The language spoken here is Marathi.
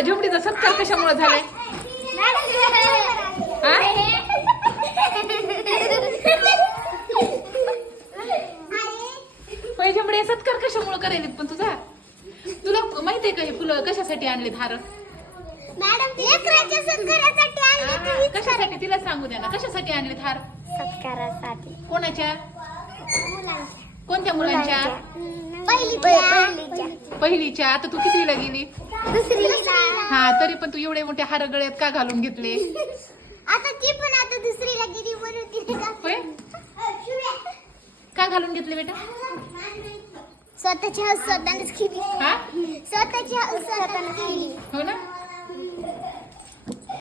झुमडीचा सत्कार कशामुळे झालाय? होय झुमडे, सत्कार कशामुळे करायलेत पण तुझा? तुला माहितीये का हे फुलं कशासाठी आणलेत हार? मॅडम लेकरांच्या सत्कारासाठी आणले. कशासाठी तिला सांगू द्या ना, कशासाठी आणलेत हार? सत्कारासाठी. कोणाच्या? कोणत्या मुलांच्या? पहिलीच्या. आता तू कितवीला गेली? दुसरीला. हा, तरी पण तू एवढे मोठे हार गळ्यात का घालून घेतले? आता ती पण आता दुसरीला गेली म्हणून तिने होय? का घालून घेतले बेटा? स्वतःची हौस स्वतःनेच केली. हा? स्वतःची हौस स्वतःनेच केली. हो ना?